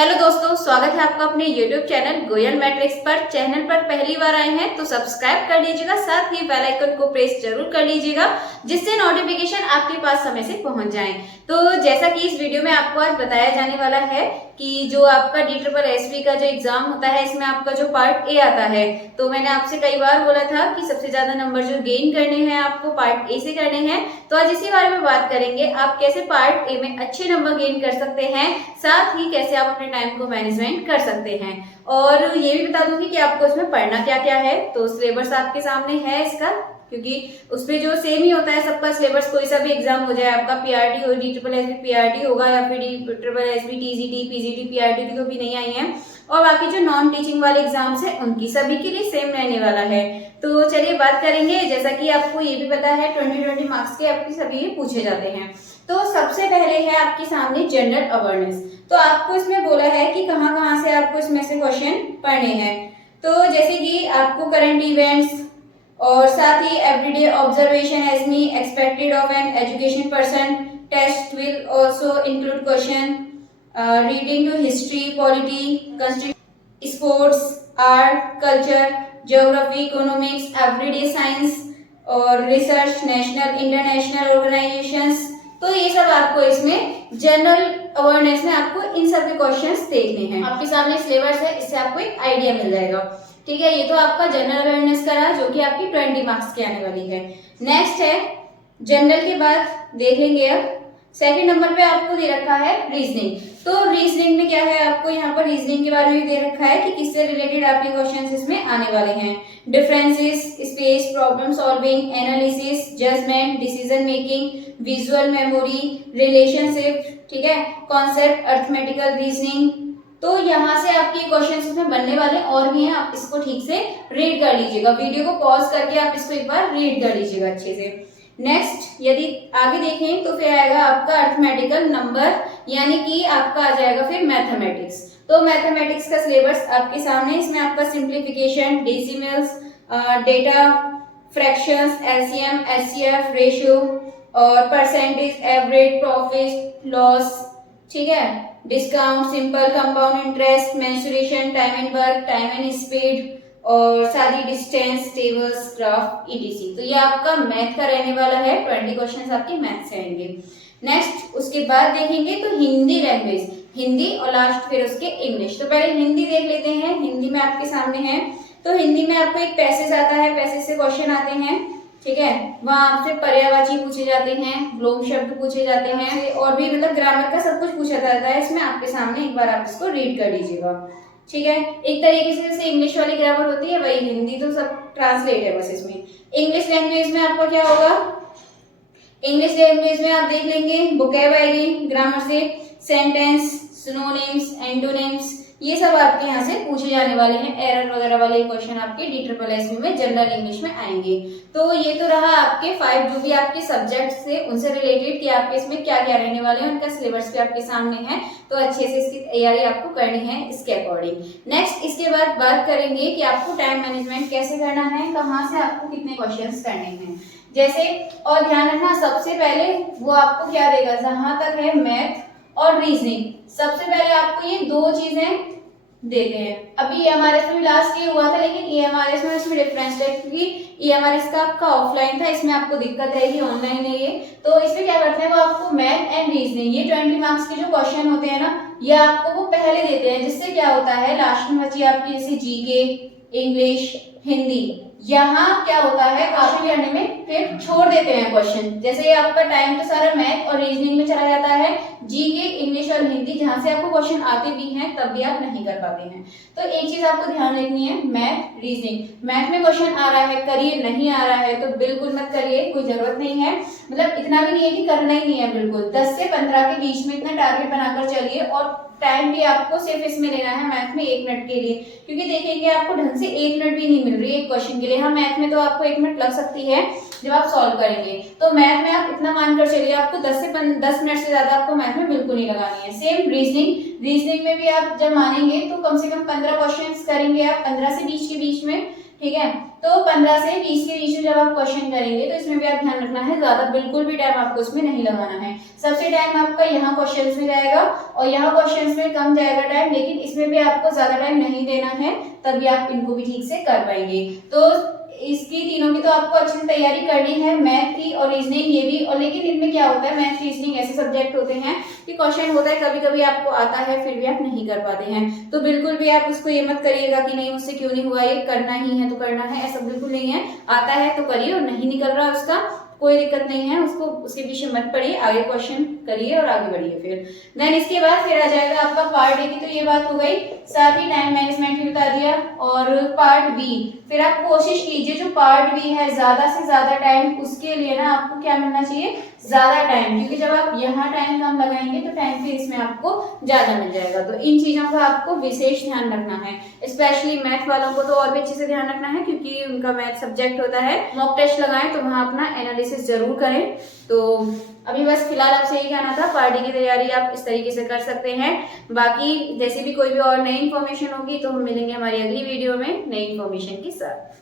Hello दोस्तों, स्वागत है आपका अपने YouTube चैनल गोयल मैट्रिक्स पर। चैनल पर पहली बार आए हैं तो सब्सक्राइब कर लीजिएगा, साथ ही बेल आइकन को प्रेस जरूर कर लीजिएगा जिससे नोटिफिकेशन आपके पास समय से पहुंच जाए। तो जैसा कि इस वीडियो में आपको आज बताया जाने वाला है कि जो आपका DSSB का जो एग्जाम होता है इसमें आपका जो पार्ट ए आता है, तो मैंने आपसे कई बार बोला था कि सबसे ज्यादा नंबर जो गेन करने हैं आपको पार्ट ए से करने हैं। तो आज इसी बारे में बात करेंगे, आप कैसे पार्ट ए में अच्छे नंबर गेन कर सकते हैं, साथ ही कैसे आप अपने टाइम को मैनेजमेंट कर सकते हैं। और ये भी बता दूंगी कि आपको इसमें पढ़ना क्या क्या है। तो सिलेबस आपके सामने है इसका, क्योंकि उसपे जो सेम ही होता है सबका सिलेबस, कोई सा भी एग्जाम हो जाए आपका, पीआरटी हो, DSSB पीआरटी होगा या फिर DSSB TGT PGT PRT की तो भी नहीं आई है, और बाकी जो नॉन टीचिंग वाले एग्जाम्स है उनकी सभी के लिए सेम रहने वाला है। तो चलिए बात करेंगे। जैसा कि आपको ये भी पता है 2020 मार्क्स के आपके सभी पूछे जाते हैं। तो सबसे पहले है आपके सामने जनरल अवेयरनेस। तो आपको इसमें बोला है कि कहाँ कहाँ से आपको इसमें से क्वेश्चन पढ़ने हैं। तो जैसे कि आपको करंट इवेंट्स और साथ ही everyday observation as may expected of an education person, test will also include question reading to history, polity, sports, art, culture, geography, economics, everyday science और रिसर्च, नेशनल इंटरनेशनल ऑर्गेनाइजेशंस। तो ये सब आपको इसमें general awareness में आपको इन सब के क्वेश्चंस देखने हैं। आपके सामने सिलेबस है, इससे आपको एक आइडिया मिल जाएगा। ठीक है, ये तो आपका जनरल अवेयरनेस का रहा जो कि आपकी 20 मार्क्स की आने वाली है। नेक्स्ट है जनरल के बाद देख लेंगे अब सेकंड नंबर पे आपको दे रखा है रीजनिंग। तो रीजनिंग में क्या है, आपको यहाँ पर रीजनिंग के बारे में दे रखा है कि किससे रिलेटेड आपके क्वेश्चंस इसमें आने वाले हैं। Differences, space, problem solving, analysis, judgement, decision making, visual memory, relationship, ठीक है, कॉन्सेप्ट, अर्थमेटिकल रीजनिंग। तो यहाँ से आपके क्वेश्चंस इसमें बनने वाले और भी हैं, आप इसको ठीक से रीड कर लीजिएगा। वीडियो को पॉज करके आप इसको एक बार रीड कर लीजिएगा अच्छे से। नेक्स्ट यदि आगे देखें तो फिर आएगा आपका अर्थमेटिकल नंबर, यानी कि आपका आ जाएगा फिर मैथमेटिक्स। तो मैथमेटिक्स का सिलेबस आपके सामने, इसमें आपका simplification, decimals, data, fractions, LCM, HCF, ratio और परसेंटेज, एवरेज, प्रॉफिट, लॉस, ठीक है, discount, simple compound interest, mensuration, time and work, time and speed और सारी डिस्टेंस, टेबल्स, ग्राफ, ETC। तो ये आपका मैथ का रहने वाला है। 20 क्वेश्चंस आपके मैथ से आएंगे। नेक्स्ट उसके बाद देखेंगे तो हिंदी लैंग्वेज, हिंदी और लास्ट फिर उसके इंग्लिश। तो पहले हिंदी देख लेते हैं। हिंदी में आपके सामने है, तो हिंदी में आपको एक पैसेज आता है, पैसेज से क्वेश्चन आते हैं, ठीक है, वहां आपसे पर्यायवाची पूछे जाते हैं, विलोम शब्द पूछे जाते हैं और भी मतलब ग्रामर का सब कुछ पूछा जाता है इसमें आपके सामने। एक बार आप इसको रीड कर लीजिएगा, ठीक है। एक तरीके से जैसे इंग्लिश वाली ग्रामर होती है वही हिंदी, तो सब ट्रांसलेट है बस इसमें। इंग्लिश लैंग्वेज में आपका क्या होगा, इंग्लिश लैंग्वेज में आप देख लेंगे वोकैब आएगी, ग्रामर से सेंटेंस, सिनोनिम्स, एंटोनिम्स, ये सब आपके यहाँ से पूछे जाने वाले हैं। एरर वगैरह वाले क्वेश्चन आपके DSSB में जनरल इंग्लिश में आएंगे। तो ये तो रहा आपके 5 जो भी आपके सब्जेक्ट से उनसे रिलेटेड कि आपके इसमें क्या क्या रहने वाले हैं, उनका सिलेबस भी आपके सामने है। तो अच्छे से इसकी तैयारी आपको करनी है इसके अकॉर्डिंग। नेक्स्ट इसके बाद बात करेंगे कि आपको टाइम मैनेजमेंट कैसे करना है, कहाँ से आपको कितने क्वेश्चन करने हैं जैसे। और ध्यान रखना सबसे पहले वो आपको क्या देगा, जहां तक है मैथ और रीजनिंग, सबसे पहले आपको ये 2 चीजें देते हैं। अभी EMRS में लास्ट ये हुआ था, लेकिन EMRS में इसमें डिफरेंस है क्योंकि EMRS का आपका ऑफलाइन था, इसमें आपको दिक्कत है कि ऑनलाइन है ये। तो इसमें क्या करते हैं, वो आपको मैथ एंड रीजनिंग, ये 20 मार्क्स के जो क्वेश्चन होते हैं ना, ये आपको वो पहले देते हैं, जिससे क्या होता है लास्ट में बची आपकी जैसे GK, इंग्लिश, हिंदी, यहाँ क्या होता है क्वेश्चन करने में फिर छोड़ देते हैं क्वेश्चन। जैसे ये आपका टाइम तो सारा मैथ और रीजनिंग में चला जाता है, GK, इंग्लिश और हिंदी जहां से आपको क्वेश्चन आते भी हैं तब भी आप नहीं कर पाते हैं। तो एक चीज आपको ध्यान रखनी है, मैथ रीजनिंग। मैथ में क्वेश्चन आ रहा है करिए, नहीं आ रहा है तो बिल्कुल मत करिए, कोई जरूरत नहीं है। मतलब इतना भी नहीं है कि करना ही नहीं है, बिल्कुल 10 से 15 के बीच में इतना टारगेट बनाकर चलिए। और टाइम भी आपको सिर्फ इसमें लेना है मैथ में 1 मिनट के लिए, क्योंकि देखेंगे आपको ढंग से 1 मिनट भी नहीं मिल रही है एक क्वेश्चन के लिए। हाँ, मैथ में तो आपको 1 मिनट लग सकती है जब आप सॉल्व करेंगे। तो मैथ में आप इतना मानकर चलिए आपको 10 मिनट से ज्यादा आपको मैथ में बिल्कुल नहीं लगानी है। सेम रीजनिंग में भी आप जब मानेंगे तो कम से कम 15 क्वेश्चन करेंगे आप 15 से 20 के बीच में, ठीक है। तो 15 से 20 के बीच में जब आप क्वेश्चन करेंगे तो इसमें भी आप ध्यान रखना है, ज्यादा बिल्कुल भी टाइम आपको इसमें नहीं लगाना है। सबसे टाइम आपका यहाँ क्वेश्चंस में जाएगा और यहाँ क्वेश्चंस में कम जाएगा टाइम, लेकिन इसमें भी आपको ज्यादा टाइम नहीं देना है, तभी आप इनको भी ठीक से कर पाएंगे। तो इसकी तीनों की तो आपको अच्छे से तैयारी करनी है, मैथ की और रीजनिंग ये भी। और लेकिन इनमें क्या होता है, मैथ रीजनिंग ऐसे सब्जेक्ट होते हैं कि क्वेश्चन होता है कभी कभी आपको आता है फिर भी आप नहीं कर पाते हैं, तो बिल्कुल भी आप उसको ये मत करिएगा कि नहीं मुझसे क्यों नहीं हुआ, ये करना ही है तो करना है, ऐसा बिल्कुल नहीं है। आता है तो करिए और नहीं निकल रहा उसका कोई दिक्कत नहीं है, उसको उसके पीछे मत पड़िए, आगे क्वेश्चन करिए और आगे बढ़िए। फिर देन इसके बाद फिर आ जाएगा आपका पार्ट ए की, तो ये बात हो गई, साथ ही टाइम मैनेजमेंट भी बता दिया। और पार्ट बी, फिर आप कोशिश कीजिए जो पार्ट बी है ज्यादा से ज्यादा टाइम, उसके लिए ना आपको क्या मिलना चाहिए, ज्यादा टाइम, क्योंकि जब आप यहाँ टाइम कम लगाएंगे तो टाइम फिर इसमें आपको ज्यादा मिल जाएगा। तो इन चीजों का आपको विशेष ध्यान रखना है, स्पेशली मैथ वालों को तो और भी अच्छे से ध्यान रखना है, क्योंकि उनका मैथ सब्जेक्ट होता है। मॉक टेस्ट लगाएं तो वहां अपना एनालिसिस जरूर करें। तो अभी बस फिलहाल आपसे यही कहना था, पार्टी की तैयारी आप इस तरीके से कर सकते हैं। बाकी जैसे भी कोई भी और नई इन्फॉर्मेशन होगी तो हम मिलेंगे हमारी अगली वीडियो में नई इन्फॉर्मेशन के साथ।